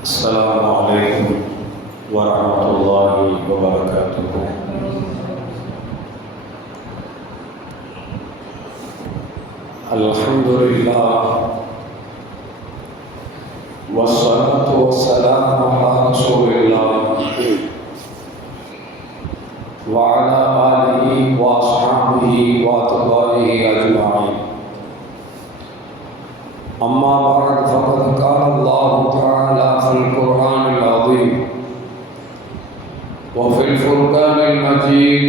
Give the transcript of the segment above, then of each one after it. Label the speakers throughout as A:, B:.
A: السلام عليكم ورحمة الله وبركاته. الحمد لله والصلاة والسلام على رسول الله وعلى آله وأصحابه وأتباعه أجمعين. أما بعد فقد قال الله تعالى في القرآن العظيم. وفي الفرقان المجيد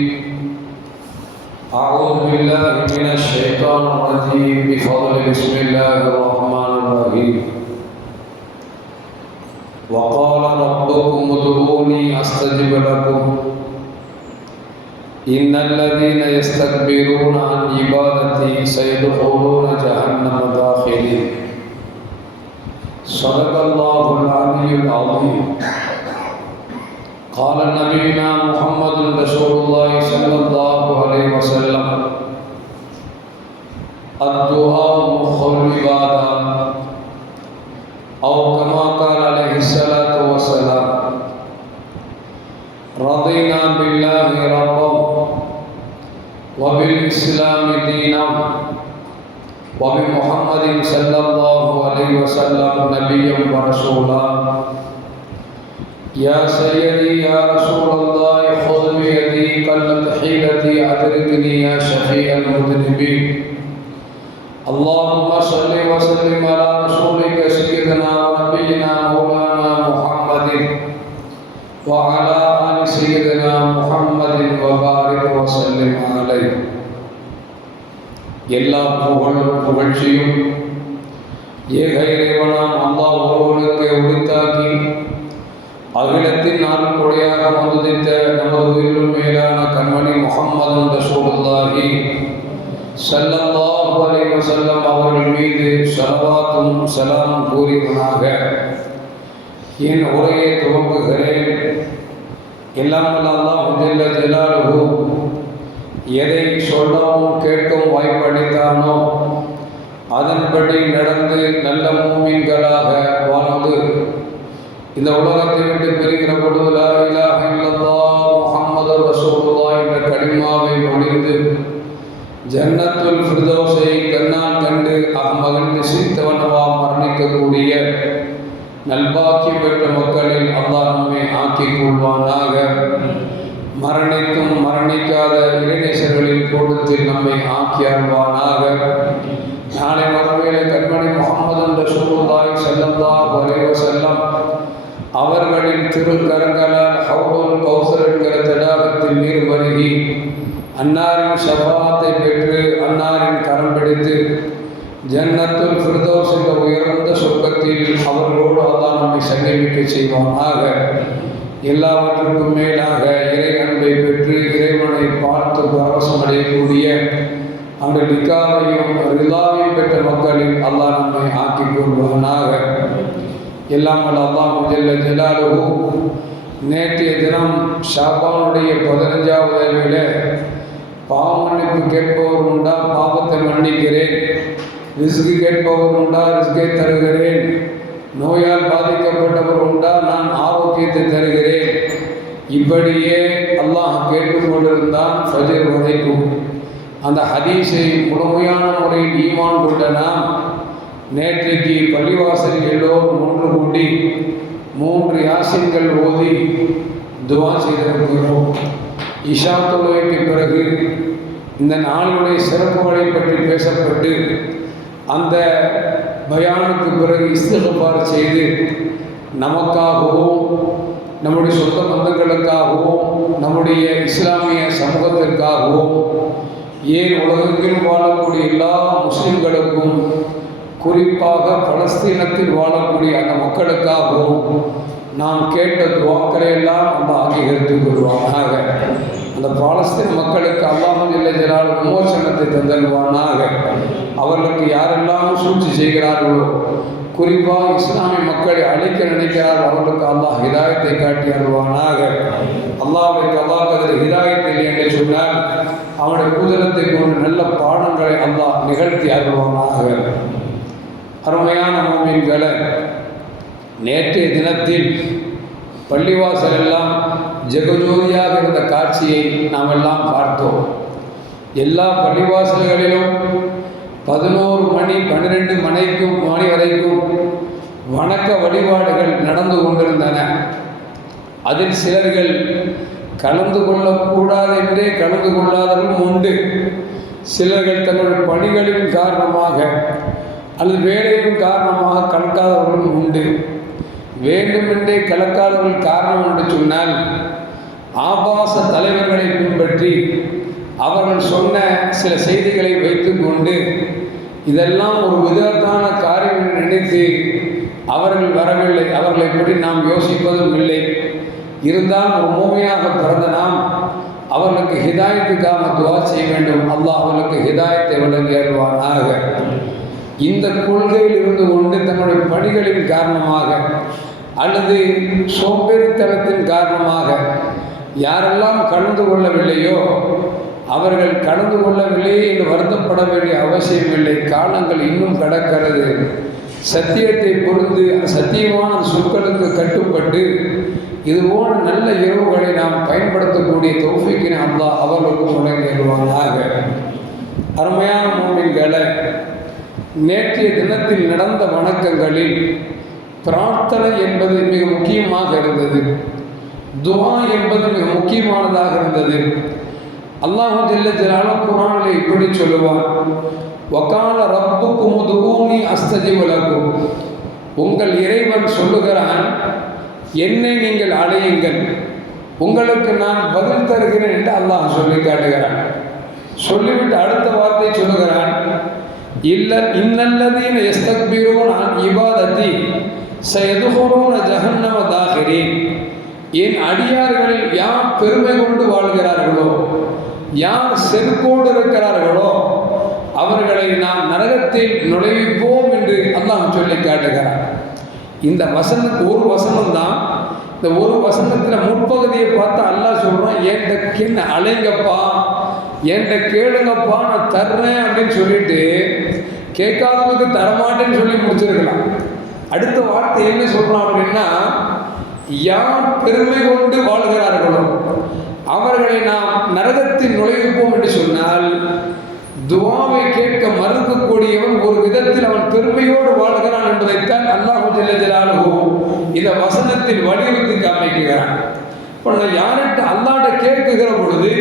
A: أعوذ بالله من الشيطان الرجيم. بفضل بسم الله الرحمن الرحيم. وقال ربكم ادعوني أستجب لكم. إن الذين يستكبرون عن عبادتي سيدخلون جهنم داخلين. صدق الله العظيم قال نبينا محمد رسول الله صلى الله عليه وسلم الدعاء مخ العبادة. أو كما قال عليه الصلاة والسلام رضينا بالله ربا وبالإسلام دينا وبمحمد صلى الله عليه وسلم نبيا ورسولا. يا سيدي يا رسول الله خذ بيدي قلت حيلتي أدركني يا شفيع المذنبين اللهم صل وسلم على رسولك سيدنا ونبينا مولانا محمد وعلى آل سيدنا محمد وبارك وسلم عليه எல்லா புகழும் புகழ்ச்சியும் ஏக இறைவனாம் அல்லாஹ் ஒருவனுக்கு உரித்தாக்கி அகிலத்தின் நாள் கொடையாக வந்துதித்த நமது உயிரிலும் மேலான கண்மணி முகம்மது ரசூலுல்லாஹி ஸல்லல்லாஹு அலைஹி வஸல்லம் அவர்கள் மீது ஸலவாத்தும் சலாம் கூறியவனாக என் உரையை துவங்குகிறேன் எல்லாம் வல்ல அல்லாஹ் ஜல்ல ஜலாலுஹு எதை சொல்லவும் கேட்கும் வாய்ப்பளித்தானோ அதன்படி நடந்து நல்ல மூமின்களாக வாழ்ந்து இந்த உலகத்தை விட்டு பிரிகிற பொழுது லா இலாஹ இல்லல்லாஹ் முஹம்மது ரசூலுல்லாஹ் என்ற கலிமாவை மொழிந்து ஜன்னத்துல் ஃபிர்தௌஸை கண்ணால் கண்டு அகமகன் சிரித்தவனவா மரணிக்கக்கூடிய நல்பாக்கி பெற்ற மக்களில் அல்லாஹ் நம்மை ஆக்கிக் கொள்வானாக. மரணிக்கும் மரணிக்காத இளைஞர்களின் கூட்டத்தில் நம்மை ஆக்கி அருள்வானாக. நாளை மறுமையிலே கண்மணி முகமது ரசூலுல்லாஹி ஸல்லல்லாஹு அலைஹி வஸல்லம் அவர்களின் திருக்கரங்களால் ஹவுல் கௌசர் என்கிற தடாகத்தில் நீர் வருகி அன்னாரின் சபாத்தை பெற்று அன்னாரின் கரம் பிடித்து ஜன்னத்துல் ஃபிர்தௌஸ் என்ற உயர்ந்த சொர்க்கத்தில் அவர்களோடு அதான் நம்மை சங்கமிக்க செய்வானாக. எல்லாவற்றுக்கும் மேலாக இறை அன்பை பெற்று இறைவனை பார்த்து பரவசம் அடையக்கூடிய அந்த நிக்காவையும் ரிலாவையும் பெற்ற மக்களில் அல்லாஹ் நம்மை ஆக்கிக் கொள்வானாக. எல்லாம் வல்ல அல்லாஹ் ஜல்ல ஜலாலுஹு நேற்றைய தினம் ஷாபானுடைய பதினஞ்சாவது விட பாவ மன்னிப்பு கேட்பவர் உண்டா? பாவத்தை மன்னிக்கிறேன். ரிஸ்கு கேட்பவர் உண்டா? ரிஸ்கை தருகிறேன். நோயால் பாதிக்கப்பட்டவர் உண்டா? நான் ஆரோக்கியத்தை தருகிறேன். இப்படியே அல்லாஹ் கேட்டுக்கொண்டிருந்தான் ஃபஜர் உதைக்கும் அந்த ஹதீஸை முழுமையான முறையில் ஈமான் கொண்ட நாம் நேற்றைக்கு பள்ளிவாசல் எல்லோரும் ஒன்று கூடி மூன்று யாசின்கள் ஓதி துவா செய்திருக்கிறோம். இஷா தொழுகைக்கு பிறகு இந்த நாளுடைய சிறப்புகளை பற்றி பேசப்பட்டு அந்த பயானுக்கு பிறகு இஸ்திகபார் செய்து நமக்காகவும் நம்முடைய சொந்த பந்தங்களுக்காகவும் நம்முடைய இஸ்லாமிய சமூகத்திற்காகவும் ஏன் உலகத்தில் வாழக்கூடிய எல்லா முஸ்லிம்களுக்கும் குறிப்பாக பலஸ்தீனத்தில் வாழக்கூடிய அந்த மக்களுக்காகவும் நாம் கேட்ட துவாக்களை எல்லாம் அந்த அங்கீகரித்துக் கொள்வானாக அந்த பாலஸ்தீன மக்களுக்கு அல்லாமல் இல்லை ஜலால் விமோசனத்தை தந்தல்வானாக அவர்களுக்கு யாரெல்லாம் சூழ்ச்சி செய்கிறார்களோ குறிப்பாக இஸ்லாமிய மக்களை அழிக்க நினைக்கிறார் அவர்களுக்கு அல்லாஹ் ஹிதாயத்தை காட்டி அருள்வானாக. அல்லாஹ்விற்கு அல்லாஹ் அதில் இல்லை என்று சொன்னால் அவனுடைய குதிரத்தை கொண்டு நல்ல பாடங்களை அல்லாஹ் நிகழ்த்தி அருள்வானாக. அருமையான மூமின்களை நேற்றைய தினத்தில் பள்ளிவாசல் எல்லாம் ஜெகஜோதியாக இருந்த காட்சியை நாம் எல்லாம் பார்த்தோம். எல்லா பள்ளிவாசல்களிலும் பதினோரு மணி பன்னிரெண்டு மணிக்கும் மணி வரைக்கும் வணக்க வழிபாடுகள் நடந்து கொண்டிருந்தன. அதில் சிலர்கள் கலந்து கொள்ளக்கூடாது என்றே கலந்து கொள்ளாதவர்களும் உண்டு. சிலர்கள் தங்களுடைய பணிகளின் காரணமாக அல்லது வேலையின் காரணமாக கலக்காதவர்களும் உண்டு. வேண்டுமென்றே கலக்காதவர்கள் காரணம் என்று சொன்னால் ஆபாச தலைவர்களை பின்பற்றி அவர்கள் சொன்ன சில செய்திகளை வைத்துக்கொண்டு இதெல்லாம் ஒரு விதத்தான காரியம் என்று நினைத்து அவர்கள் வரவில்லை. அவர்களை பற்றி நாம் யோசிப்பதும் இல்லை. இருந்தால் ஒரு மூமையாக பிறந்த நாம் அவர்களுக்கு ஹிதாயத்துக்காக துவா செய்ய வேண்டும். அல்லாஹ் அவர்களுக்கு ஹிதாயத்தை வழங்கி அருவானாக இந்த கொள்கையில் இருந்து கொண்டு தன்னுடைய பணிகளின் காரணமாக அல்லது சோம்பேறித்தனத்தின் காரணமாக யாரெல்லாம் கலந்து கொள்ளவில்லையோ அவர்கள் கலந்து கொள்ளவில்லை என்று வருத்தப்பட வேண்டிய அவசியமில்லை காலங்கள் இன்னும் கடக்கிறது. சத்தியத்தை பொருந்து சத்தியமான சொற்களுக்கு கட்டுப்பட்டு இதுபோன்ற நல்ல இரவுகளை நாம் பயன்படுத்தக்கூடிய தௌஃபிக்கினை அல்லாஹ் அவர்களுக்கு வழங்கிடுவானாக அருமையான மூமின்களை நேற்றைய தினத்தில் நடந்த வணக்கங்களில் பிரார்த்தனை என்பது மிக முக்கியமாக இருந்தது. துவா என்பது மிக முக்கியமானதாக இருந்தது. அல்லாஹு ஜெல்ல ஜலால குரானில் இப்படி சொல்லுவார். வக்கால ரப்புக்கு முதுகூனி அஸ்தஜிவலக்கும் உங்கள் இறைவன் சொல்லுகிறான் என்னை நீங்கள் அடையுங்கள் உங்களுக்கு நான் பதில் தருகிறேன் என்று அல்லாஹ் சொல்லி காட்டுகிறான். சொல்லிவிட்டு அடுத்த வார்த்தை சொல்லுகிறான் இல்ல இன்னல்லதீன எஸ்தக்பீரோன் அன் இபாதத்தி சயதுகுரோன ஜஹன்னம தாகிரீன் என் அடியார்களில் யார் பெருமை கொண்டு வாழ்கிறார்களோ யார் செருக்கோடு இருக்கிறார்களோ அவர்களை நாம் நரகத்தில் நுழைவிப்போம் என்று அல்லாஹ் சொல்லி காட்டுகிறார் இந்த வசனத்துக்கு ஒரு வசனம் தான் இந்த ஒரு வசனத்தில் முற்பகுதியை பார்த்தா அல்லாஹ் சொல்கிறான் என்கிட்ட கிண்ண அலைங்கப்பா என்கிட்ட கேளுங்கப்பா நான் தர்றேன் அப்படின்னு சொல்லிட்டு கேட்காதவனுக்கு தரமாட்டேன்னு சொல்லி முடிச்சிருக்கலாம். அடுத்த வார்த்தை என்ன சொல்லலாம் அப்படின்னா யார் பெருமை கொண்டு வாழ்கிறார்களோ அவர்களை நாம் நரகத்தில் நுழைவிப்போம் என்று சொன்னால் துவாவை கேட்க மறுக்கக்கூடியவன் ஒரு விதத்தில் அவன் பெருமையோடு வாழ்கிறான் என்பதைத்தான் அல்லாஹு ஜெல்லஜலாலு இந்த வசனத்தில் வலியுறுத்தி காமிக்கிறான். இப்போ யார்கிட்ட அல்லாட்ட கேட்குகிற பொழுது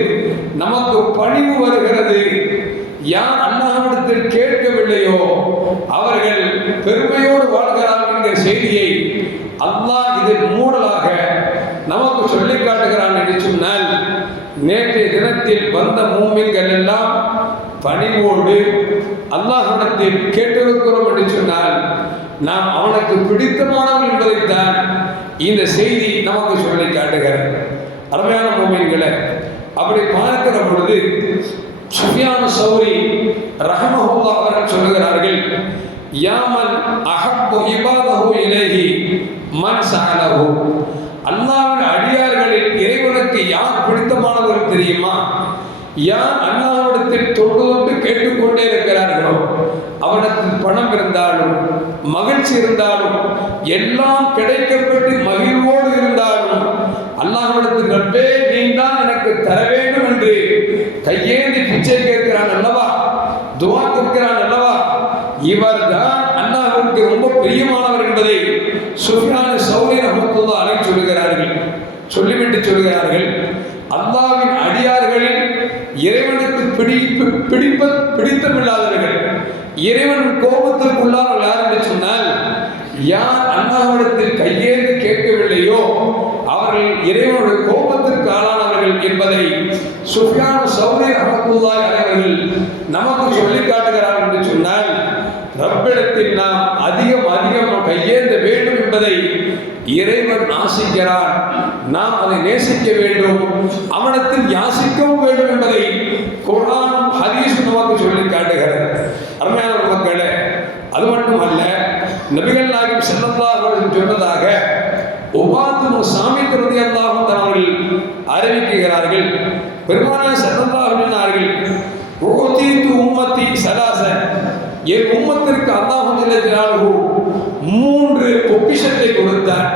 A: நமக்கு பணிவு வருகிறது. யார் அல்லாஹிடத்தில் கேட்கவில்லையோ அவர்கள் பெருமையோடு வாழ்கிறார்கள் என்கிற செய்தியை அல்லாஹ் இதில் மூடலாக நமக்கு சொல்லி காட்டுகிறான் என்று சொன்னால் நேற்றைய தினத்தில் வந்த மூமின்கள் எல்லாம் பணிவோடு அல்லாஹிடத்தில் கேட்டிருக்கிறோம் என்று சொன்னால் நாம் அவனுக்கு பிடித்தமானவர்கள் என்பதைத்தான் இந்த செய்தி நமக்கு சொல்லி காட்டுகிறது. அருமையான மூமின்களை அப்படி பார்க்கிற பொழுது சுஃபியான சௌரி ரஹமஹுல்லா அவர்கள் சொல்லுகிறார்கள் யாமன் அஹப்பு இபாதஹு இலேஹி மன் சஅலஹு அல்லாஹ்வின் அடியார்களில் இறைவனுக்கு யார் பிடித்தமானவர் தெரியுமா? யார் அல்லாஹ்விடத்தில் தொண்டு தொண்டு கேட்டுக்கொண்டே இருக்கிறார்களோ அவனுக்கு பணம் இருந்தாலும் மகிழ்ச்சி இருந்தாலும் எல்லாம் கிடைக்கப்பட்டு மகிழ்வோடு இருந்தாலும் அல்லாஹ்விடத்தில் ரப்பே நீ எனக்கு தர வேண்டும் என்று. கையேந்தி பிச்சை கேட்கிறான் அல்லவா? துவா கேட்கிறான் அல்லவா? இவர் தான் அல்லாஹுக்கு ரொம்ப பிரியமானவர் என்பதை சுஃபியான சௌரிய ரஹமத்துல்லா சொல்லுகிறார்கள். சொல்லிவிட்டு சொல்லுகிறார்கள். அல்லாவின் அடியார்களில் இறைவனுக்கு பிடிப்பு பிடிப்ப பிடித்தமில்லாதவர்கள். இறைவன் கோபத்திற்கு உள்ளார்கள் யார் என்று சொன்னால் யார் அல்லாஹ்விடத்தில் கையேந்து கேட்கவில்லையோ அவர்கள் இறைவனுடைய கோபத்திற்கு ஆளானவர்கள் என்பதை சுஃபியான சௌரி அகமதுல்லாய் அவர்கள் நமக்கு சொல்லி காட்டுகிறார் என்று சொன்னால் ரப்பிடத்தில் நாம் அதிகம் அதிகம் கையேந்த வேண்டும் என்பதை இறைவன் நாசிக்கிறார் நாம் அதை நேசிக்க வேண்டும். அவனத்தில் யாசிக்கவும் வேண்டும் என்பதை குரான் ஹதீஸும் நமக்கு சொல்லி காட்டுகிறது. அருமையான மக்களே அது மட்டுமல்ல நபிகள் நாயகம் செல்லல்லா அவர்கள் சொன்னதாக உபாத்து சாமி ரதி அல்லாஹும் அவர்கள் அறிவிக்கிறார்கள். பெருமான செல்லல்லா அவர்கள் ஓதீத்து உம்மத்தி சலாச என் உம்மத்திற்கு அல்லாஹு ஜல்ல மூன்று பொக்கிஷத்தை கொடுத்தார்.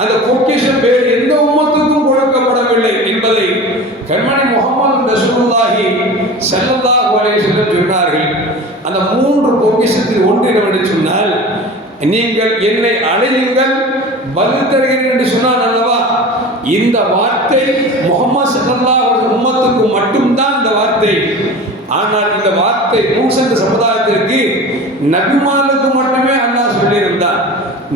A: அந்த பொக்கிஷம் வேறு எந்த உம்மத்துக்கும் கொடுக்கப்படவில்லை என்பதை கண்மணி முகமது ரசூலுல்லாஹி ஸல்லல்லாஹு அலைஹி வஸல்லம் சொன்னார்கள். அந்த மூன்று பொக்கிஷத்தில் ஒன்று என்னவென்று சொன்னால் நீங்கள் முகமது உம்மத்துக்கு மட்டும்தான் இந்த வார்த்தை. ஆனால் இந்த வார்த்தை மூசந்த சமுதாயத்திற்கு நபிமானுக்கு மட்டுமே அல்லாஹ் சொல்லியிருந்தார்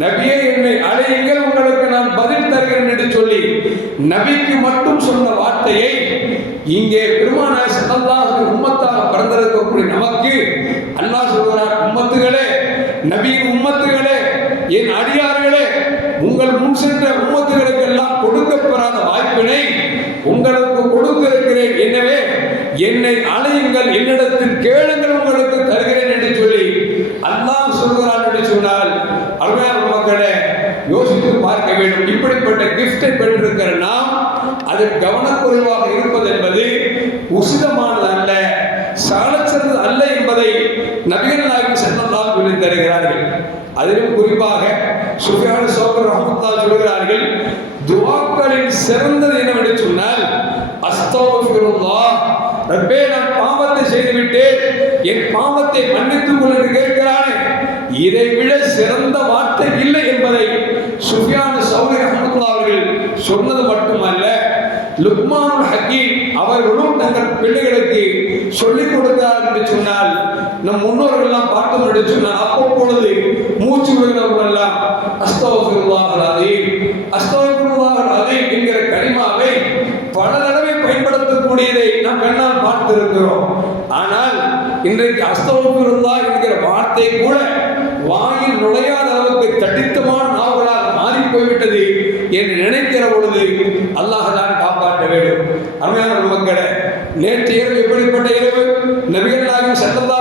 A: நபியே என்னை அழையுங்கள் உங்களுக்கு நான் பதில் தருகிறேன் என்று சொல்லி நபிக்கு மட்டும் சொன்ன வார்த்தையை இங்கே பெருமானாய் சல்லல்லாஹு உம்மத்தாக பிறந்திருக்கக்கூடிய நமக்கு அல்லாஹ் சொல்கிறார் உம்மத்துகளே நபியின் உம்மத்துகளே என் அடியார்களே உங்கள் முன் சென்ற உம்மத்துகளுக்கெல்லாம் கொடுக்கப்பெறாத வாய்ப்பினை உங்களுக்கு கொடுத்திருக்கிறேன். எனவே என்னை அழையுங்கள். என்னிடத்தில் கேளுங்கள் உங்களுக்கு தருகிறேன் என்று சொல்லி அல்லாஹ் சொல்கிறான் என்று சொன்னால் அருமையான மக்களே யோசித்து பார்க்க வேண்டும். இப்படிப்பட்ட கிஃப்டை பெற்றிருக்கிற நாம் அதில் கவனக்குறைவாக இருப்பது என்பது உசிதமானது அல்ல சாலச்சது அல்ல என்பதை நபிகள் நாயகம் செல்லலாம் சொல்லி தருகிறார்கள். அதிலும் குறிப்பாக சுஃபியான சோபர் ரஹமத்தா சொல்கிறார்கள் தொழுகையில் சிறந்தது என்னவென்று சொன்னால் அஸ்தோபிருல்லா ரப்பே நான் பாவத்தை செய்துவிட்டேன். என் பாவத்தை மன்னித்துக் கொள்ள கேட்கிறானே. இதை விட சிறந்த வார்த்தை இல்லை என்பதை சுஃபியான சௌரி அஹமதுல்லா அவர்கள் சொன்னது மட்டுமல்ல லுக்மான் ஹக்கீம் அவர்களும் தங்கள் பிள்ளைகளுக்கு சொல்லிக் கொடுத்தார் என்று சொன்னால் நம் முன்னோர்கள் எல்லாம் பார்த்தோம் என்று சொன்னால் அப்பொழுது மூச்சு விடுகிறவர்கள் எல்லாம் அஸ்தோஃபிருல்லாஹ் அலீம் அஸ்தோஃபிருல்லாஹ் அலீம் என்கிற கனிமாவை பல தடவை கூடியதை நாம் கண்ணால் பார்த்திருக்கிறோம். ஆனால் இன்றைக்கு அஸ்தோஃபிருல்லா என்கிற வார்த்தை கூட வாயில் நுழையாத அளவுக்கு தடித்தமான நாவலாக மாறி போய்விட்டது என்று நினைக்கிற பொழுது அல்லாஹ் தான் காப்பாற்ற வேண்டும். அருமையான மக்களே நேற்று இரவு எப்படிப்பட்ட இரவு நபிகள் நாயகம் சட்டத்தான்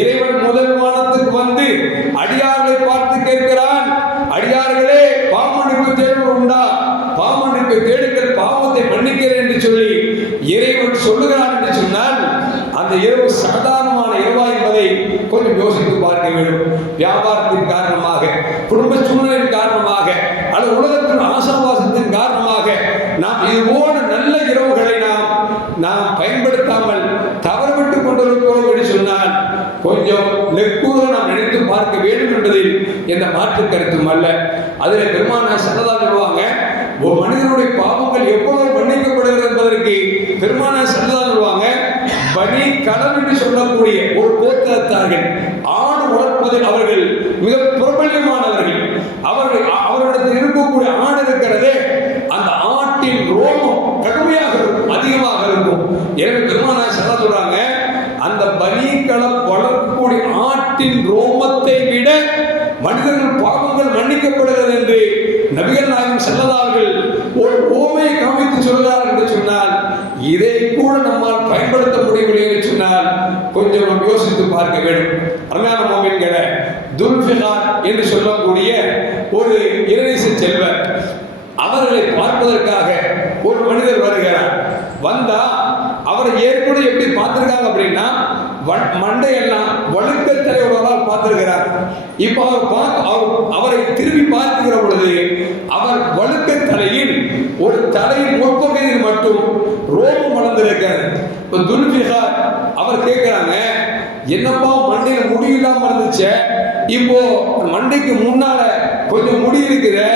A: இறைவன் முதல் வானத்துக்கு வந்து அடியார்கள் பார்த்து கேட்கிறான் அடியார்களே பாவமன்னிப்பு தேர்வு உண்டா பாவமன்னிப்பு தேடுங்கள் பாவத்தை மன்னிக்கிறேன் என்று சொல்லி இறைவன் சொல்லுகிறான் என்று சொன்னால் அந்த இரவு சாதாரணமான இரவா என்பதை கொஞ்சம் யோசித்து பார்க்க வேண்டும். வியாபாரத்தின் காரணமாக குடும்ப சூழ்நிலையின் காரணமாக அல்லது உலகத்தின் ஆசாவாசத்தின் காரணமாக நாம் இது போன்ற நல்ல இரவுகளை நாம் நாம் பயன்படுத்தாமல் தவறுவிட்டு கொண்டிருக்கிறோம் என்று சொன்னால் கொஞ்சம் நெக்கூற நாம் நினைத்து பார்க்க வேண்டும் என்பதில் எந்த மாற்று கருத்தும் அல்ல. அதில் பெருமான சரதா சொல்லுவாங்க? ஒரு மனிதனுடைய பாவங்கள் எப்போது மன்னிக்கப்படுகிறது என்பதற்கு பெருமான சரதா பனி களம் என்று சொல்லக்கூடிய ஒரு கோத்திரத்தார்கள். ஆடு வளர்ப்பதில் அவர்கள் மிக பிரபல்யமானவர்கள். அவர்கள் அவர்களிடத்தில் இருக்கக்கூடிய ஆடு இருக்கிறதே அந்த ஆட்டின் ரோமம் கடுமையாக இருக்கும் அதிகமாக இருக்கும். எனவே பெருமானா சதா சொல்றாங்க? அந்த பலிக்களம் வளர்க்கக்கூடிய ஆட்டின் ரோமத்தை விட மனிதர்கள் பாவங்கள் மன்னிக்கப்படுகிறது என்று நபிகள் நாயகம் செல்லதார்கள் ஒரு ஓமையை காமித்து சொல்கிறார் என்று சொன்னால் இதை கூட நம்மால் பயன்படுத்த முடியவில்லை என்று சொன்னால் கொஞ்சம் நாம் யோசித்து பார்க்க வேண்டும். அருமையான மோமின்கிற துல்ஃபிகார் என்று சொல்லக்கூடிய ஒரு இறைச செல்வர் அவர்களை பார்ப்பதற்காக ஒரு மனிதர் வருகிறார். வந்தா அவரை ஏற்கனவே எப்படி பார்த்திருக்காங்க அப்படின்னா மண்டையெல்லாம் வழுக்க தலைவரால் பார்த்திருக்கிறார். இப்போ அவர் பார்க்க அவர் அவரை திரும்பி பார்க்கிற பொழுது அவர் வழுக்க தலையில் ஒரு தலையின் முற்பகுதியில் மட்டும் ரோமம் வளர்ந்திருக்கிறார் இப்போ அவர் கேட்கிறாங்க என்னப்பா மண்டையில முடி இல்லாம இருந்துச்சு? இப்போ மண்டைக்கு முன்னால கொஞ்சம் முடி இருக்குதே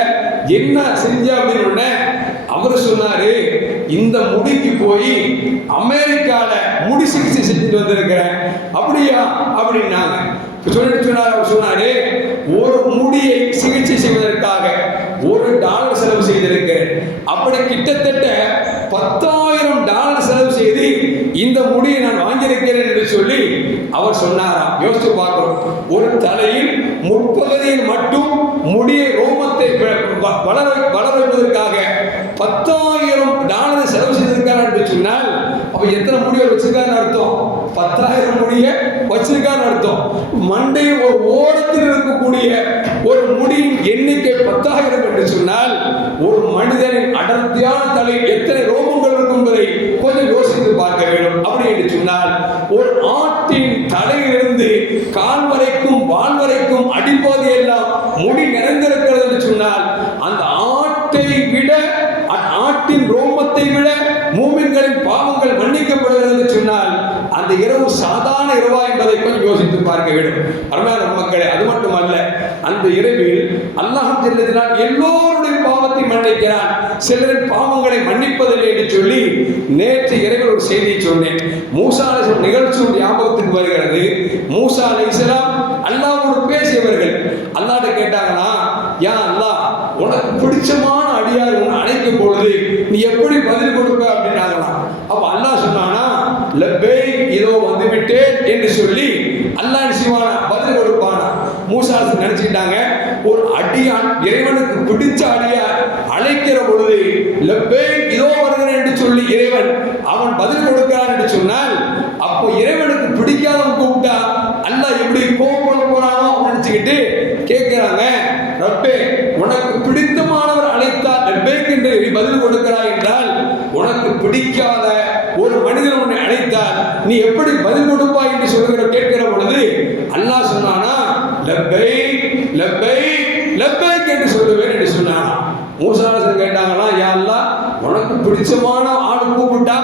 A: என்ன செஞ்ச? அப்படின்னு அவர் சொன்னாரு இந்த முடிக்கு போய் அமெரிக்கால முடி சிகிச்சை செஞ்சுட்டு வந்திருக்கிறேன். அப்படியா? அப்படின்னாங்க. சொல்லிட்டு சொன்னார் அவர் சொன்னாரு ஒரு முடியை சிகிச்சை செய்வதற்காக ஒரு டாலர் செலவு செய்திருக்கிறேன் அப்படி கிட்டத்தட்ட பத்தாயிரம் டாலர் செலவு செய்து இந்த முடியை நான் வாங்கியிருக்கிறேன் என்று சொல்லி அவர் சொன்னாராம். யோசிச்சு பார்க்கிறோம் ஒரு தலையில் முற்பகுதியில் மட்டும் முடியை ரோமத்தை வ- வளர வளர வைப்பதற்காக அப்போ எத்தனை முடியை வச்சிருக்கான்னு அர்த்தம்? பத்தாயிரம் முடிய வச்சிருக்கான்னு அர்த்தம். மண்டை ஒரு ஓரத்தில் இருக்கக்கூடிய ஒரு முடியின் எண்ணிக்கை பத்தாயிரம் என்று சொன்னால் ஒரு மனிதனின் அடர்த்தியான தலை எத்தனை ரோமங்கள் இருக்கும் என்பதை கொஞ்சம் யோசித்து பார்க்க வேண்டும். அப்படி என்று சொன்னால் ஒரு ஆட்டின் தலையிலிருந்து கால் வரைக்கும் வால் வரைக்கும் அடிப்பது எல்லாம் முடி அந்த ஆட்டை விட அ- ஆட்டின் ரோமத்தை விட மூமின்களின் பாவங்கள் மன்னிக்கப்படுகிறது என்று சொன்னால் அந்த இரவு சாதாரண இரவா என்பதை கொஞ்சம் யோசித்து பார்க்க வேண்டும் அருமையான மக்களே அது மட்டுமல்ல அந்த இரவில் அல்லாஹ் ஜெல்லதினால் எல்லோருடைய பாவத்தை மன்னிக்கிறான். சிலரின் பாவங்களை மன்னிப்பதில்லை என்று சொல்லி நேற்று இரவில் ஒரு செய்தியை சொன்னேன். மூசா நிகழ்ச்சி ஒரு ஞாபகத்துக்கு வருகிறது. மூசா அலைஹிஸ்ஸலாம் அல்லாவோடு பேசியவர்கள் அல்லாட்ட கேட்டாங்கன்னா யா அல்லாஹ் உனக்கு பிடிச்சமான அடியார் உன்னை அழைக்கும் பொழுது நீ எப்படி பதில் கொடுப்ப? அப்படின்னாங்களாம். அப்ப அல்லாஹ் சொன்னானா லப்பை இதோ வந்து விட்டேன் என்று சொல்லி அல்லாஹ் என்ன பதில் கொடுப்பானா? மூசா நினைச்சிட்டாங்க ஒரு அடியான் இறைவனுக்கு பிடிச்ச அடியார் அழைக்கிற பொழுது லப்பே இதோ வருகிறேன் என்று சொல்லி இறைவன் அவன் பதில் கொடுக்கிறான் என்று சொன்னால் அப்போ இறைவனுக்கு பிடிக்காதவன் கூப்பிட்டா அல்லாஹ் எப்படி கோபம் போறானோ நினைச்சுக்கிட்டு கேட்கிறாங்க ரப்பே உனக்கு பிடித்தமானவர் அழைத்தால் லப்பேக் என்று பதில் கொடுக்கிறாய் என்றால் உனக்கு பிடிக்காத ஒரு மனிதன் உன்னை அழைத்தால் நீ எப்படி பதில் கொடுப்பாய் என்று சொல்கிற கேட்கிற பொழுது அல்லாஹ் சொன்னானா லப்பை லப்பை லப்பைக் என்று சொல்லுவேன் என்று சொன்னானா. மூசாரசன் கேட்டாங்களா யா அல்லா உனக்கு பிடிச்சமான ஆள் கூப்பிட்டா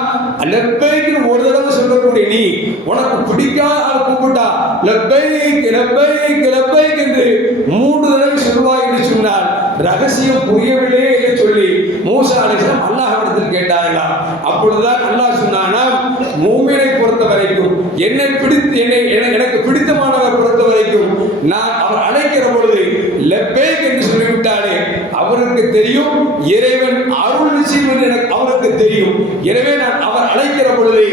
A: லப்பைக்கு ஒரு தடவை சொல்லக்கூடிய நீ உனக்கு பிடிக்காத ஆள் கூப்பிட்டா லப்பைக் லப்பைக் லப்பைக் என்று மூன்று தடவை சொல்வாய் என்று சொன்னார். ரகசியம் புரியவில்லை என்று சொல்லி மூசா அலிஸ்லாம் அல்லாஹிடத்தில் கேட்டார்களாம் அப்பொழுதுதான் அல்லாஹ் சொன்னானா மூமினை பொறுத்த வரைக்கும் என்னை பிடித்து என்னை எனக்கு பிடித்தமானவர் பொறுத்த வரைக்கும் நான் அவர் அழைக்கிற பொழுது லெப்பேக் என்று சொல்லிவிட்டாலே அவருக்கு தெரியும் இறைவன் அருள் நிச்சயம் என்று எனக்கு அவருக்கு தெரியும். எனவே நான் அவர் அழைக்கிற பொழுது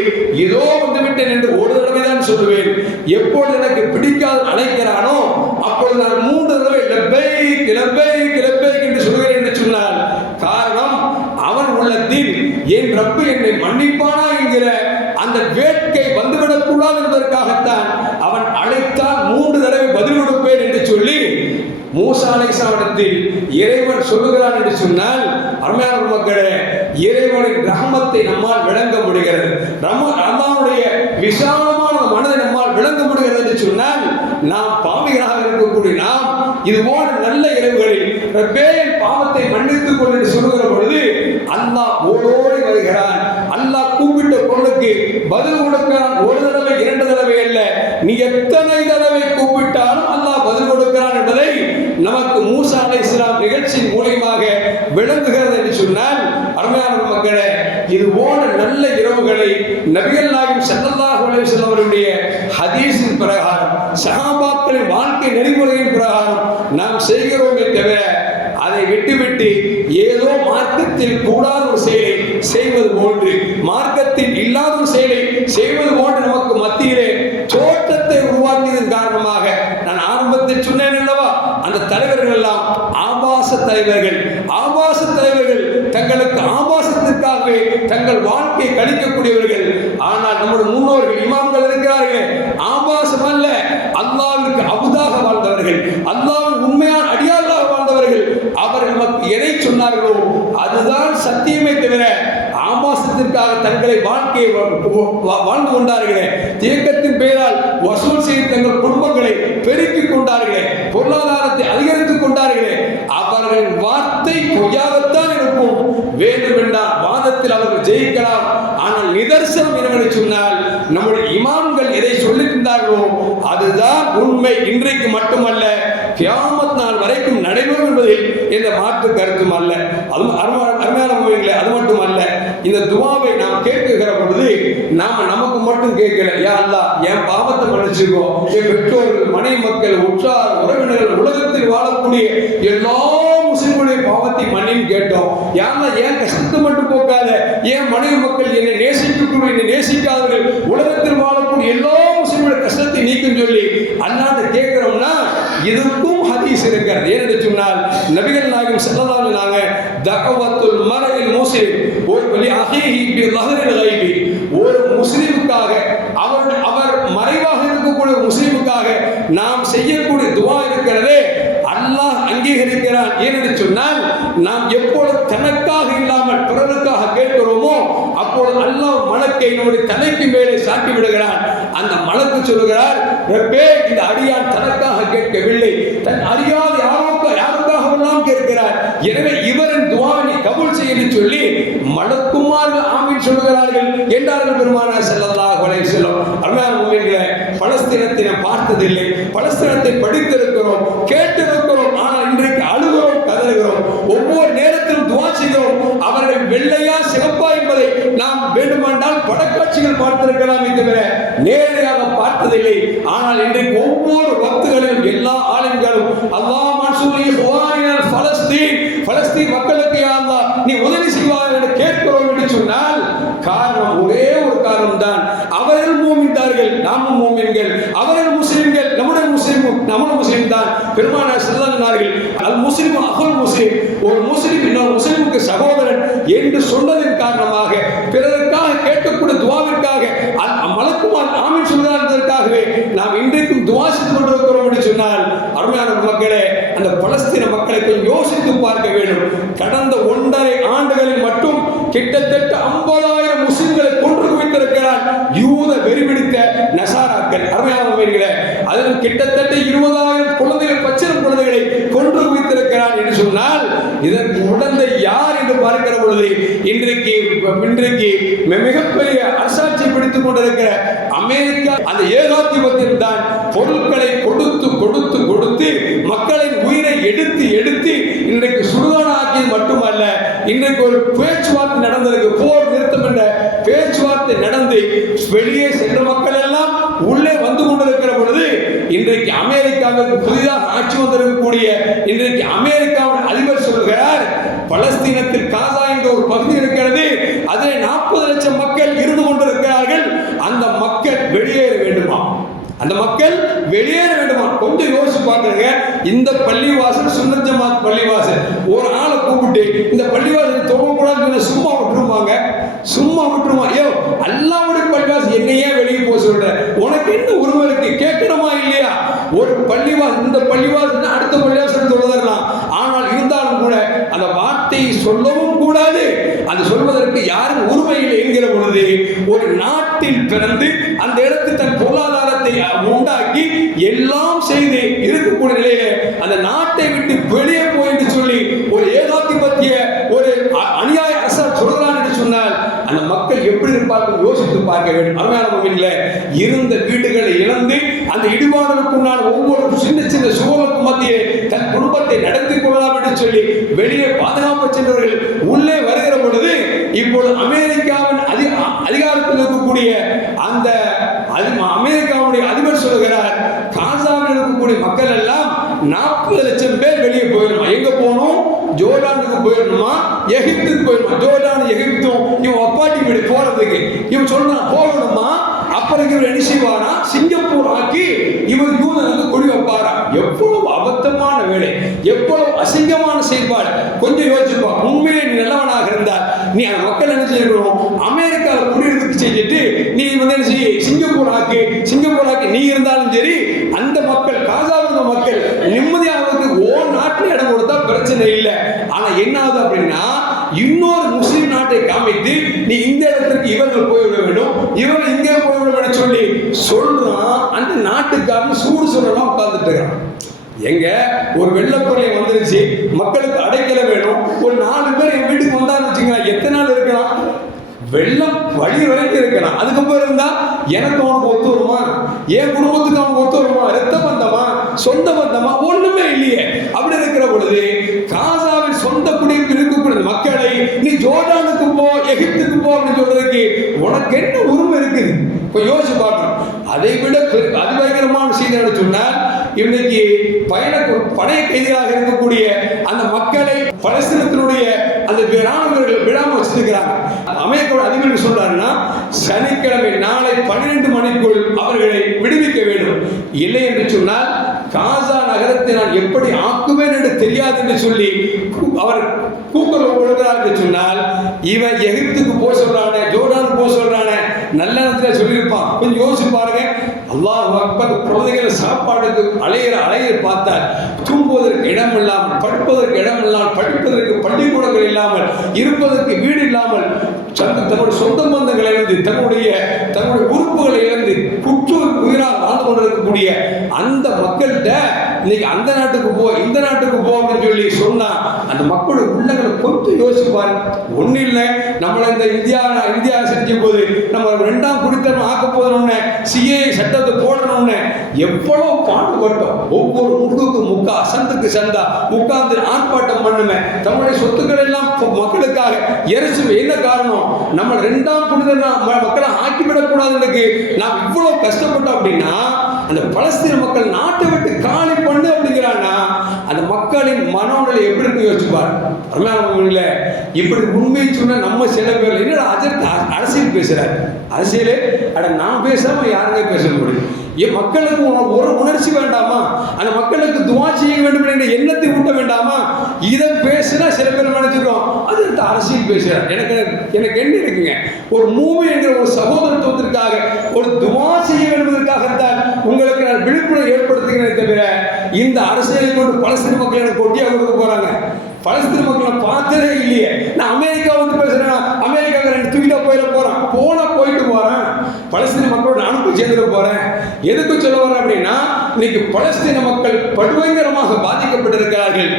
A: ஏதோ வந்து விட்டேன் என்று ஒரு தடவை தான் சொல்லுவேன். எப்பொழுது எனக்கு பிடிக்காத அழைக்கிறானோ அப்பொழுது நான் அலைசாவிடத்தில் இறைவன் சொல்லுகிறான் என்று சொன்னால் அருமையான மக்களே இறைவனின் ரஹமத்தை நம்மால் விளங்க முடிகிறது. ரம ரமானுடைய விசாலமான மனதை நம்மால் விளங்க முடிகிறது என்று சொன்னால் நாம் பாவிகளாக இருக்கக்கூடிய நாம் இது போன்ற நல்ல இரவுகளில் ரப்பேன் பாவத்தை மன்னித்துக் கொண்டு சொல்லுகிற பொழுது அல்லாஹ் ஓடோடி வருகிறான். அல்லாஹ் கூப்பிட்ட பொருளுக்கு பதில் கொடுக்கிறான். ஒரு தடவை இரண்டு தடவை அல்ல. நீ எத்தனை தடவை கூப்பிட்டாலும் அல்லாஹ் பதில் கொடுக்க என்பதை நமக்கு மூசா அலை இஸ்லாம் நிகழ்ச்சியின் மூலியமாக விளங்குகிறது என்று சொன்னால் அருமையான மக்களே இது போன்ற நல்ல இரவுகளை நபிகள் நாயகம் ஸல்லல்லாஹு அவருடைய ஹதீஸின் பிரகாரம் சகாபாக்களின் வாழ்க்கை நெறிமுறையின் பிரகாரம் நாம் செய்கிறோமே தவிர அதை விட்டுவிட்டு ஏதோ மார்க்கத்தில் கூடாத ஒரு செயலை செய்வது போன்று மார்க்கத்தில் இல்லாத ஒரு செயலை செய்வது போன்று தலைவர்கள் ஆபாச தலைவர்கள் தங்களுக்கு ஆபாசத்திற்காகவே தங்கள் வாழ்க்கையை கழிக்கக்கூடியவர்கள். ஆனால் நம்முடைய முன்னோர்கள் இமாம்கள் இருக்கிறார்கள் ஆபாசம் அல்ல. அல்லாவிற்கு அபுதாக வாழ்ந்தவர்கள் அல்லாவின் உண்மையான அடியார்களாக வாழ்ந்தவர்கள். அவர்கள் நமக்கு எதை சொன்னார்களோ அதுதான் சத்தியமே தவிர ஆபாசத்திற்காக தங்களை வாழ்க்கையை வா- வாழ்ந்து கொண்டார்களே. இயக்கத்தின் பெயரால் வசூல் செய்து தங்கள் குடும்பங்களை பெருக்கிக் கொண்டார்களே. பொருளாதாரத்தை அதிகரித்துக் கொண்டார்களே. அவர்களின் வார்த்தை பொய்யாகத்தான் இருக்கும். வேண்டும் என்றால் வாதத்தில் அவர்கள் ஜெயிக்கலாம். ஆனால் நிதர்சனம் என்னவென்று சொன்னால் நம்முடைய இமாம்கள் எதை சொல்லியிருந்தார்களோ அதுதான் உண்மை. இன்றைக்கு மட்டுமல்ல கியாமத் நாள் வரைக்கும் நடைபெறும் என்பதில் எந்த மாற்று கருத்தும் அல்ல. அது அருமையான அது மட்டும் அல்ல இந்த துவாவை நாம் கேட்குகிற பொழுது நாம நமக்கு மட்டும் கேட்கல. யா அல்லாஹ் என் பாவத்தை மன்னிச்சுக்கோ. என் பெற்றோர்கள் மனை மக்கள் உற்றார் உறவினர்கள் உலகத்தில் வாழக்கூடிய எல்லா முஸ்லிம்களுடைய பாவத்தை மன்னின்னு கேட்டோம். யாரா ஏன் கஷ்டத்தை மட்டும் போக்காத? ஏன் மனைவி மக்கள் என்னை நேசிக்கக்கூடிய என்னை நேசிக்காதவர்கள்? உலகத்தில் வாழக்கூடிய எல்லா முஸ்லிம்களுடைய கஷ்டத்தை நீக்கும் சொல்லி அல்லாத கேட்கிறோம்னா இதுக்கும் ஹதீஸ் இருக்கிறது. ஏனென்று சொன்னால் நபிகள் நாயகம் ஸல்லல்லாஹு அலைஹி நாங்க தகவத்துல் மரஇல் முஸ்லிம் ஒரு வலி அஹீஹி பி லஹரில் ஒரு முஸ்லிமுக்காக அவர் அவர் மறைவாக இருக்கக்கூடிய முஸ்லிமுக்காக நாம் செய்ய என்னுடைய தலைக்கு மேலே சாட்டி விடுகிறார். அந்த மலக்கு சொல்லுகிறார் ரப்பே இந்த அடியான் தனக்காக கேட்கவில்லை. தன் அறியாத யாரோக்கோ யாருக்காகவும் கேட்கிறார். எனவே இவரின் துவாவினை கபூல் செய்ய சொல்லி மலக்குமார்கள் ஆமின் சொல்லுகிறார்கள் என்றார்கள் பெருமானா செல்லல்லா கொலை செல்லும் அருமையான பலஸ்தீனத்தை பார்த்ததில்லை. பலஸ்தீனத்தை படித்திருக்கிறோம் கேட்டிருக்கிறோம் ஆனால் இன்றைக்கு அழுகிறோம் கதறுகிறோம். ஒவ்வொரு நேரத்திலும் துவா செய்கிறோம். அவர்கள் வெள்ளையை நாம் வேண்டுமென்றால் படக்காட்சிகள் பார்த்திருக்கலாமே தவிர நேரடியாக பார்த்ததில்லை. ஆனால் இன்றைக்கு ஒவ்வொரு வக்துகளிலும் எல்லா ஆளுங்களும் அல்லாஹ் மன்சூரி ஹுவானியல் பலஸ்தீன் பலஸ்தீன் மக்களுக்கு யா நீ உதவி செய்வார் என்று கேட்கிறோம் என்று சொன்னால் காரணம் ஒரே ஒரு காரணம் தான் அவர்கள் மூமின்தார்கள் நாமும் மூமின்கள். அவர்கள் முஸ்லிம்கள் நம்முடைய முஸ்லிம் நம்முடைய முஸ்லிம் தான் பெருமானார் செல்லார்கள் அல் முஸ்லிம் அகல் முஸ்லிம். ஒரு முஸ்லிம் இன்னொரு முஸ்லிமுக்கு சகோதரன் என்று சொன்னதன் காரணமாக பிறருக்காக கேட்கக்கூடிய துவாவிற்காக அல் மலக்குமார் சொல்கிறார் என்பதற்காகவே நாம் இன்றைக்கும் துவாசித்துக் கொண்டிருக்கிறோம் என்று சொன்னால் அருமையான மக்களே அந்த பலஸ்தீன மக்களை கொஞ்சம் யோசித்து பார்க்க வேண்டும். கடந்த ஒன்றரை ஆண்டுகளில் மட்டும் கிட்டத்தட்ட ஐம்பதாயிரம் முஸ்லிம்களை கொன்று குவித்திருக்கிறார் யூத வெறிபிடித்த நசாராக்கள். அருமையான அதில் கிட்டத்தட்ட இருபதாயிரம் குழந்தைகள் பச்சிரம் குழந்தைகளை கொன்று குவித்திருக்கிறார் என்று சொன்னால் இதற்கு உடந்தை யார் என்று பார்க்கிற பொழுது இன்றைக்கு இன்றைக்கு மிகப்பெரிய அரசாட்சி பிடித்துக் கொண்டிருக்கிற அமெரிக்கா அந்த ஏகாதிபத்தியம் தான் பொருட்களை கொடுத்து கொடுத்து கொடுத்து மக்களின் உயிரை எடுத்து எடுத்து இன்றைக்கு சுடுகாடாக்கியது மட்டுமல்ல இன்றைக்கு ஒரு பேச்சுவார்த்தை நடந்திருக்கு. போர் நிறுத்தம் என்ற பேச்சுவார்த்தை நடந்து வெளியே சென்ற மக்கள் எல்லாம் உள்ளே வந்து கொண்டிருக்கிற பொழுது இன்றைக்கு அமெரிக்காவுக்கு புதிதாக ஆட்சி வந்திருக்கக்கூடிய இன்றைக்கு அமெரிக்காவின் அதிபர் சொல்கிறார் பலஸ்தீனத்தில் காசா என்ற ஒரு பகுதி இருக்கிறது அதில் நாற்பது லட்சம் மக்கள் இருந்து கொண்டிருக்கிறார்கள். அந்த மக்கள் வெளியேற வேண்டுமா? அந்த மக்கள் வெளியேற வேண்டுமா? கொஞ்சம் யோசிச்சு பாக்குறீங்க இந்த பள்ளிவாசல் சுன்னத் பள்ளிவாசல். ஒரு ஆளை கூப்பிட்டு இந்த பள்ளிவாசல் தொங்கக்கூடாதுன்னு சும்மா விட்டுருவாங்க சும்மா விட்டுருவான் ஐயோ அல்லாவுடைய பள்ளிவாசல் என்னையே வெளியே போக சொல்ற உனக்கு என்ன உரிமை இருக்கு? கேட்கணுமா இல்லையா? ஒரு பள்ளிவாசல் இந்த பள்ளிவாசல் அடுத்த பள்ளிவாசல் சொல்லுதரலாம் ஆனால் இருந்தாலும் கூட அந்த வார்த்தையை சொல்லவும் இடத்தில் பிறந்து அந்த இடத்தில் தன் பொருளாதாரத்தை உண்டாக்கி எல்லாம் செய்து இருக்கக்கூடிய நிலையில அந்த நாட்டை விட்டு வெளியே போய் என்று சொல்லி ஒரு ஏகாதிபத்திய ஒரு அநியாய அரசர் சொல்கிறான் என்று சொன்னால் அந்த மக்கள் எப்படி இருப்பார்கள் யோசித்து பார்க்க வேண்டும். அருமையான இல்லை இருந்த வீடுகளை இழந்து அந்த இடிபாடலுக்குண்டான ஒவ்வொரு சின்ன சின்ன சுகமுக்கு மத்தியே தன் குடும்பத்தை நடத்தி கொள்ளலாம் என்று சொல்லி வெளியே பாதுகாப்பு சென்றவர்கள் உள்ளே வருகிற பொழுது இப்பொழுது அமெரிக்காவின் அதிக அதிகாரத்தில் இருக்கக்கூடிய அந்த அமெரிக்காவுடைய அதிபர் சொல்கிறார் காசாவில் இருக்கக்கூடிய மக்கள் எல்லாம் நாற்பது லட்சம் பேர் வெளியே போயிடணும் எங்க போகணும்? ஜோர்டானுக்கு போயிடணுமா? எகிப்துக்கு போயிடணும்? ஜோர்டான் எகிப்தும் இவன் அப்பாட்டி வீடு போறதுக்கு. இவன் சொல்றான் போகணுமா? அப்புறம் இவர் என்ன செய்வாரா? சிங்கப்பூர் ஆக்கி இவர் யூதனுக்கு கொடி வைப்பாரா எவ்வளவு அபத்தமான வேலை. எவ்வளவு அசிங்கமான செயல்பாடு. கொஞ்சம் யோசிச்சுப்பா. உண்மையிலே நீ நல்லவனாக இருந்தால் நீ அந்த மக்கள் என்ன செய்யணும்? அமெரிக்காவில் குடியிருக்கு செஞ்சுட்டு நீ வந்து என்ன செய்ய? சிங்கப்பூர் ஆக்கு. சிங்கப்பூர் ஆக்கு. நீ இருந்தாலும் சரி அந்த மக்கள் காசாவிருந்த இருந்த மக்கள் நிம்மதியாகிறதுக்கு ஓ நாட்டில் இடம் கொடுத்தா பிரச்சனை இல்லை. ஆனா என்ன ஆகுது அப்படின்னா இன்னொரு முஸ்லீம் நாட்டை காமித்து நீ இந்த இடத்திற்கு இவர்கள் போய்விட வேண்டும். இவர்கள் இங்கே போய்விட வேண்டும் சொல்லி சொல்றான். அந்த நாட்டுக்காரன் சூடு சொல்லலாம் உட்கார்ந்துட்டு இருக்கிறான் எங்க? ஒரு வெள்ளக்கொள்ளை வந்துருச்சு. மக்களுக்கு அடைக்கல வேணும். ஒரு நாலு பேர் என் வீட்டுக்கு வந்தான்னு வச்சுக்கலாம் எத்தனை நாள் இருக்கலாம்? வெள்ளம் வழி வரைக்கும் இருக்கலாம். அதுக்கப்புறம் இருந்தா எனக்கு அவனுக்கு ஒத்து வருமா? என் குடும்பத்துக்கு அவனுக்கு ஒத்து வருமா? ரத்த பந்தமா? சொந்த பந்தமா? ஒண்ணுமே இல்லையே. அப்படி இருக்கிற பொழுது காசாவில் சொந்த குடியிருப்பு இருக்கக்கூடிய மக்களை நீ ஜோர்டானுக்கு போ எகிப்துக்கு போ அப்படின்னு சொல்றதுக்கு உனக்கு என்ன உரிமை இருக்குது? இப்போ யோசிச்சு பார்க்கணும். அதை விட அது அதிபயங்கரமான விஷயம் என்ன சொன்னால் இன்னைக்கு பயண பழைய கைதிகளாக இருக்கக்கூடிய அந்த மக்களை பலஸ்தீனத்தினுடைய அந்த ராணுவர்கள் விடாம வச்சிருக்கிறாங்க. அமெரிக்காவோட அதிபர் சொல்றாருன்னா சனிக்கிழமை நாளை பன்னிரண்டு மணிக்குள் அவர்களை விடுவிக்க வேண்டும். இல்லை என்று சொன்னால் காசா நகரத்தை நான் எப்படி ஆக்குவேன் என்று தெரியாது என்று சொல்லி அவர் கூக்குரல் கொடுக்கிறார் என்று சொன்னால் இவன் எகிப்துக்கு போக சொல்றானே ஜோர்டானுக்கு போக சொல்றானே நல்ல நேரத்தில் சொல்லியிருப்பான். கொஞ்சம் யோசிச்சு பாருங்க. அல்லாஹ் அக்பர் குழந்தைகளை சாப்பாடுக்கு அலையிற அலையை பார்த்தால் தூங்குவதற்கு இடம் இல்லாமல் படுப்பதற்கு இடம் இல்லாமல் படிப்பதற்கு பள்ளிக்கூடங்கள் இல்லாமல் இருப்பதற்கு வீடு இல்லாமல் தன்னுடைய சொந்த பந்தங்களை இழந்து தன்னுடைய தன்னுடைய உறுப்புகளை இழந்து குற்று உயிரால் வாழ்ந்து கொண்டிருக்கக்கூடிய அந்த மக்கள்கிட்ட இன்னைக்கு அந்த நாட்டுக்கு போ இந்த நாட்டுக்கு போ அப்படின்னு சொல்லி சொன்னா அந்த மக்களோட உள்ளங்களை கொஞ்சம் யோசிப்பாரு ஒண்ணு இல்லை. நம்மளை இந்த இந்தியா இந்தியா செஞ்ச போது நம்ம ரெண்டாம் குடித்தனம் ஆக்க போதணும்னு சிஏ சட்டத்தை போடணும்னு எவ்வளவு பாடுபட்டோம் ஒவ்வொரு முடுக்கு முக்கா சந்துக்கு சந்தா உட்கார்ந்து ஆர்ப்பாட்டம் பண்ணுமே. தம்முடைய சொத்துக்கள் எல்லாம் மக்களுக்காக எரிச்சு என்ன காரணம்? நம்ம ரெண்டாம் குடித்தனம் மக்களை ஆக்கிவிடக்கூடாதுன்னு நாம் இவ்வளவு கஷ்டப்பட்டோம் அப்படின்னா அந்த பலஸ்தீன மக்கள் நாட்டை விட்டு காலி பண்ணு அப்படிங்கிறான்னா அந்த மக்களின் மனோநிலை எப்படி இருக்கு யோசிச்சுப்பார் அருமையான இப்படி உண்மை சொன்ன நம்ம சில பேர் என்னடா அஜர் அரசியல் பேசுறாரு? அரசியலே அட நான் பேசாம யாருங்க பேச முடியும்? என் மக்களுக்கு ஒரு உணர்ச்சி வேண்டாமா? அந்த மக்களுக்கு துவா செய்ய வேண்டும் என்ற எண்ணத்தை ஊட்ட வேண்டாமா? இதை பேசுனா சில பேர் நினைச்சிருக்கோம் அது இந்த அரசியல் பேசுறார் எனக்கு எனக்கு என்ன இருக்குங்க. ஒரு மூவி என்கிற ஒரு சகோதரத்துவத்திற்காக ஒரு துவா செய்ய வேண்டுவதற்காகத்தான் உங்களுக்கு நான் விழிப்புணர்வு ஏற்படுத்துகிறேன் தவிர இந்த அரசியலை கொண்டு பலஸ்தீன மக்கள் எனக்கு கொட்டியா கொடுக்க போறாங்க. பலஸ்தீன மக்களை பார்த்ததே இல்லையே. நான் அமெரிக்கா வந்து பேசுறேன் அமெரிக்காவில் எனக்கு தூக்கிட்டா போயிட போறேன். போனா போயிட்டு போறேன். பலஸ்தீன மக்களோட நானும் போய் சேர்ந்துட போறேன். எதுக்கு சொல்ல வரேன் அப்படின்னா இன்னைக்கு பலஸ்தீன மக்கள் படுபயங்கரமாக பாதிக்கப்பட்டிருக்கிறார்கள்.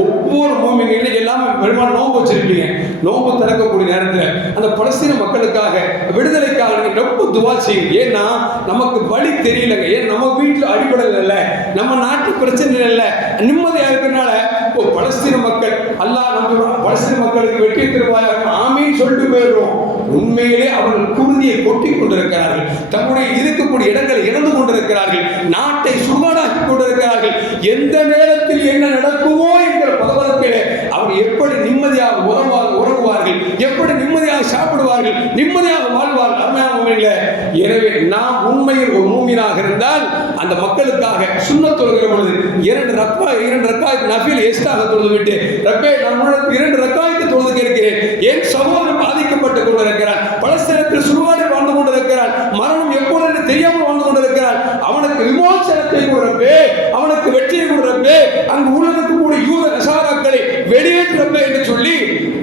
A: ஒவ்வொரு மூமிங்க இன்னைக்கு எல்லாமே பெரும்பாலும் நோன்பு வச்சிருப்பீங்க. நோன்பு திறக்கக்கூடிய நேரத்தில் அந்த பலஸ்தீன மக்களுக்காக விடுதலைக்காக நீங்க ரொம்ப துவா செய்யும் ஏன்னா நமக்கு வழி தெரியலங்க. ஏன் நம்ம வீட்டில் அடிப்படை இல்லை. நம்ம நாட்டு பிரச்சனை இல்லை. நிம்மதியாக இருக்கிறனால ஓ பலஸ்தீன மக்கள் அல்லாஹ் நம்ம பலஸ்தீன மக்களுக்கு வெற்றி தருவாயாக ஆமீன் சொல்லிட்டு போயிடுறோம். உண்மையிலே அவர்கள் குருதியை கொட்டி கொண்டிருக்கிறார்கள். தம்முடைய இருக்கக்கூடிய இடங்களை இழந்து கொண்டிருக்கிறார்கள். நாட்டை சுகாடாக்கி கொண்டிருக்கிறார்கள். எந்த நேரத்தில் என்ன நடக்குமோ என்கிற பதவதத்திலே அவர் எப்படி நிம்மதியாக உதவாக வாழ்வார்கள் எப்படி நிம்மதியாக சாப்பிடுவார்கள்? நிம்மதியாக வாழ்வார்கள் அருமையான எனவே நாம் உண்மையில் ஒரு மூமினாக இருந்தால் அந்த மக்களுக்காக சுண்ண தொழுகிற பொழுது இரண்டு ரக்கா இரண்டு ரக்காய் நபில் எஸ்டாக தொழுது விட்டு ரப்பே நம்முடன் இரண்டு ரக்காய்க்கு தொழுது கேட்கிறேன் என் சகோதரன் பாதிக்கப்பட்டுக் கொண்டிருக்கிறான். பலஸ்தீனத்தில் சுடுகாடு வாழ்ந்து கொண்டிருக்கிறான். மரணம் எப்போது தெரியாமல் வாழ்ந்து கொண்டிருக்கிறான். அவனுக்கு விமோசனத்தை கொடுறப்பே அவனுக்கு வெற்றியை கொடுறப்பே அங்கு உள்ளதற்கக்கூடிய கூட சொல்லி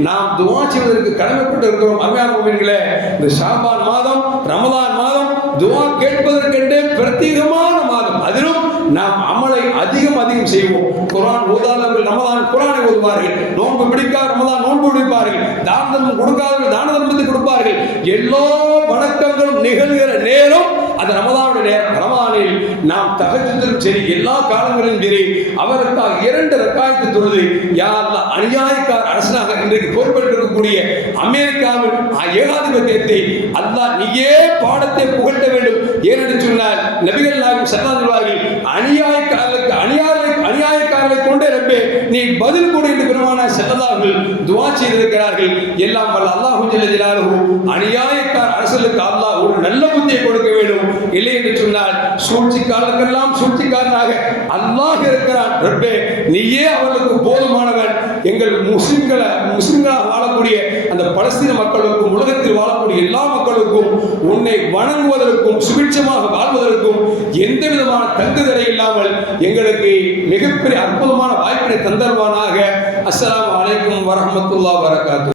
A: நாம் துவா செய்வதற்கு கடமைப்பட்டு இருக்கிறோம். அருமையான உயிர்களே இந்த ஷாபான் மாதம் ரமலான் மாதம் துவா கேட்பதற்கென்றே பிரத்யேகமான மாதம். அதிலும் நாம் அமலை அதிகம் அதிகம் செய்வோம். குரான் ஓதாதவர்கள் ரமலான் குரானை ஓதுவார்கள். நோன்பு பிடிக்காத ரமலான் நோன்பு பிடிப்பார்கள். தான தர்மம் கொடுக்காதவர்கள் தான தர்மத்தை கொடுப்பார்கள். எல்லா வணக்கங்களும் நிகழ்கிற நேரம் அது ரமதானுடைய நேரம். ரமதானில் நாம் தகஜத்திலும் சரி எல்லா காலங்களிலும் சரி அவருக்காக இரண்டு ரக்காயத்து தொழுது யார் அநியாயக்கார அரசனாக இன்றைக்கு பொறுப்பேற்றிருக்கக்கூடிய அமெரிக்காவின் ஏகாதிபத்தியத்தை அல்லாஹ் நீயே பாடத்தை புகட்ட வேண்டும். ஏனென்று சொன்னால் நபிகள் நாயகம் சல்லாதிவார்கள் அநியாயக்காரர்களுக்கு அநியாய அநியாயக்காரர்களை கொண்டே ரப்பே நீ பதில் கொடு என்று பெருமான செல்லதார்கள் துவா செய்திருக்கிறார்கள். எல்லாம் வல்ல அல்லாஹு ஜல்ல அநியாயக்கார அரசலுக்கு அல்லாஹ் ஒரு நல்ல புத்தியை கொடுக்க வேண்டும். இல்லை என்று சொன்னால் சூழ்ச்சிக்காரர்களுக்கெல்லாம் சூழ்ச்சிக்காரனாக அல்லாஹ் இருக்கிறான். ரப்பே நீயே அவர்களுக்கு போதுமானவன். எங்கள் முஸ்லிம்களை முஸ்லிம்களாக வாழக்கூடிய அந்த பலஸ்தீன மக்களுக்கும் உலகத்தில் வாழக்கூடிய எல்லா மக்களுக்கும் உன்னை வணங்குவதற்கும் சுபிட்சமாக வாழ்வதற்கும் எந்த விதமான தங்குதடை இல்லாமல் எங்களுக்கு மிகப்பெரிய அற்புதமான வாய்ப்பினை தந்தருவானாக. அஸ்லாம் வலைக்கும் வரமத்துல்லா வரகாத்து